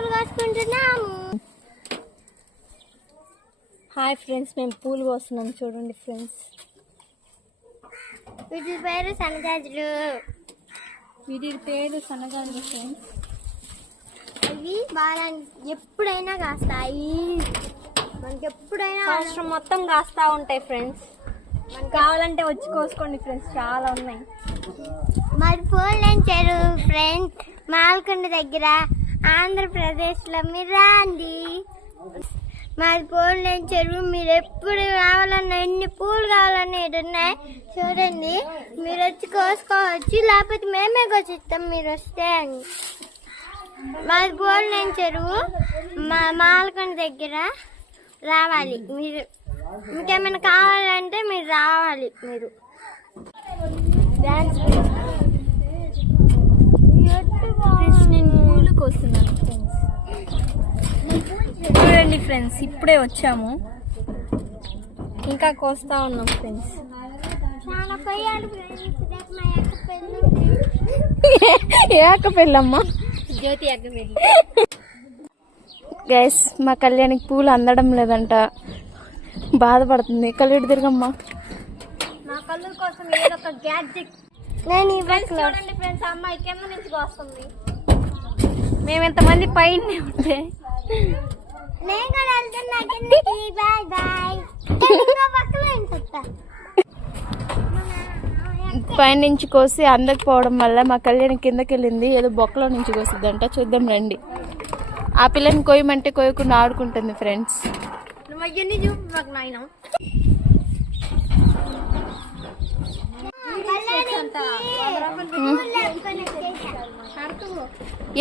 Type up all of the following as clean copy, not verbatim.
పూలు కోసుకుంటున్నాము. Hi friends, మేము పూలు కోస్తున్నాం చూడండి ఫ్రెండ్స్. వీటి పేరు సన్నజాజులు. ఫ్రెండ్స్. అవి బాగా ఎప్పుడైనా కాస్తాయి, మనకి ఎప్పుడైనా సంవత్సరం మొత్తం కాస్తా ఉంటాయి ఫ్రెండ్స్. మనకు కావాలంటే వచ్చి కోసుకోండి ఫ్రెండ్స్, చాలా ఉన్నాయి. మరి పూలంచారు ఫ్రెండ్స్, మాల్కొండ దగ్గర ఆంధ్రప్రదేశ్లో మీరు రాండి. మాది పూలంచారు. మీరు ఎప్పుడు కావాలన్నా, ఎన్ని పూలు కావాలన్నా ఉన్నాయి చూడండి. మీరు వచ్చి కోసుకోవచ్చు, లేకపోతే మేమే కోసిస్తాం మీరు వస్తే అని. మాది పూలంచారు, మా మాల్కొండ దగ్గర రావాలి మీరు. ఇంకేమైనా కావాలంటే మీరు రావాలి. మీరు నేను పూలు కోస్తున్నాను ఫ్రెండ్స్. చూడండి ఫ్రెండ్స్, ఇప్పుడే వచ్చాము, ఇంకా కోస్తా ఉన్నాం ఫ్రెండ్స్. ఏ అక్క పెళ్ళమ్మా? జ్యోతి అక్క పెళ్ళి. గైస్, మా కళ్యాణికి పూలు అందడం లేదంట, బాధపడుతుంది. కళ్ళు తిరగమ్మా. నా కళ్ళు కోసం ఏదో ఒక గ్యాడ్జెట్. నేను చూడండి ఫ్రెండ్స్, అమ్మాయి కింద నుంచి వస్తుంది. మేము ఎంతమంది పైన ఉంటే పైన నుంచి కోసి అందకపోవడం వల్ల మా కళ్యాణి కిందకి వెళ్ళింది. ఏదో బొక్కలో నుంచి కోసిద్దంట, చూద్దాం రండి. ఆ పిల్లని కోయమంటే కోయకుండా ఆడుకుంటుంది ఫ్రెండ్స్.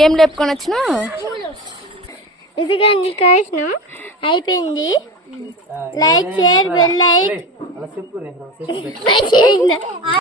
ఏం లేపుకొని వచ్చినా? ఇదిగండి కోసిన అయిపోయింది. Like, share, bell like.